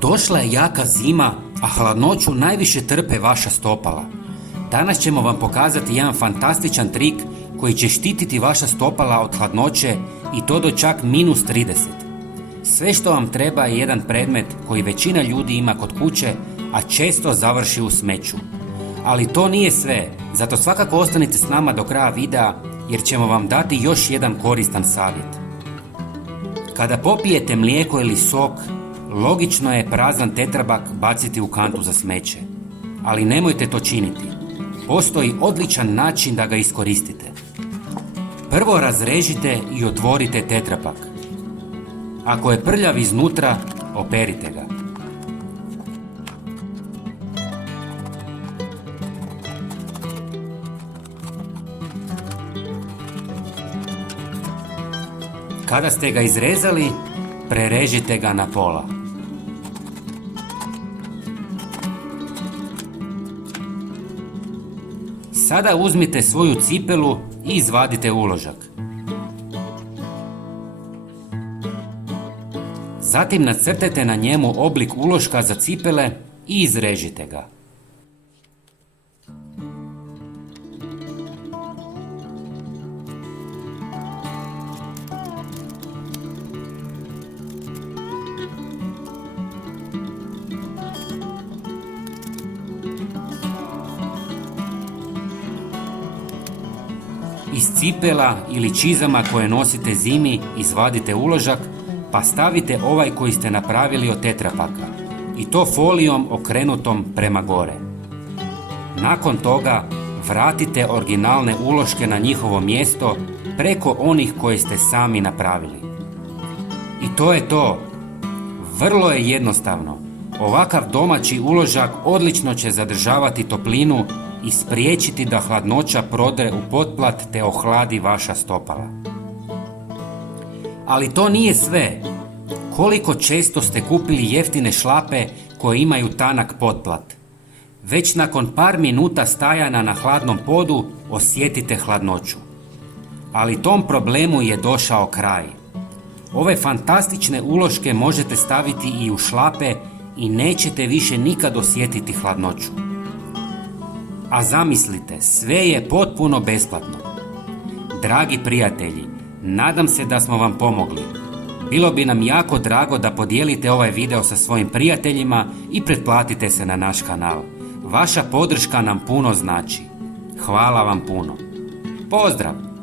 Došla je jaka zima, a hladnoću najviše trpe vaša stopala. Danas ćemo vam pokazati jedan fantastičan trik koji će štititi vaša stopala od hladnoće i to do čak -30. Sve što vam treba je jedan predmet koji većina ljudi ima kod kuće, a često završi u smeću. Ali to nije sve, zato svakako ostanite s nama do kraja videa jer ćemo vam dati još jedan koristan savjet. Kada popijete mlijeko ili sok, logično je prazan tetrabak baciti u kantu za smeće. Ali nemojte to činiti. Postoji odličan način da ga iskoristite. Prvo razrežite i otvorite tetrapak. Ako je prljav iznutra, operite ga. Kada ste ga izrezali, prerežite ga na pola. Sada uzmite svoju cipelu i izvadite uložak. Zatim nacrtajte na njemu oblik uloška za cipele i izrežite ga. Iz cipela ili čizama koje nosite zimi izvadite uložak pa stavite ovaj koji ste napravili od tetrapaka i to folijom okrenutom prema gore. Nakon toga vratite originalne uloške na njihovo mjesto preko onih koje ste sami napravili. I to je to. Vrlo je jednostavno. Ovakav domaći uložak odlično će zadržavati toplinu i spriječiti da hladnoća prodre u potplat te ohladi vaša stopala. Ali to nije sve. Koliko često ste kupili jeftine šlape koje imaju tanak potplat? Već nakon par minuta stajanja na hladnom podu osjetite hladnoću. Ali tom problemu je došao kraj. Ove fantastične uloške možete staviti i u šlape i nećete više nikad osjetiti hladnoću. A zamislite, sve je potpuno besplatno. Dragi prijatelji, nadam se da smo vam pomogli. Bilo bi nam jako drago da podijelite ovaj video sa svojim prijateljima i pretplatite se na naš kanal. Vaša podrška nam puno znači. Hvala vam puno. Pozdrav!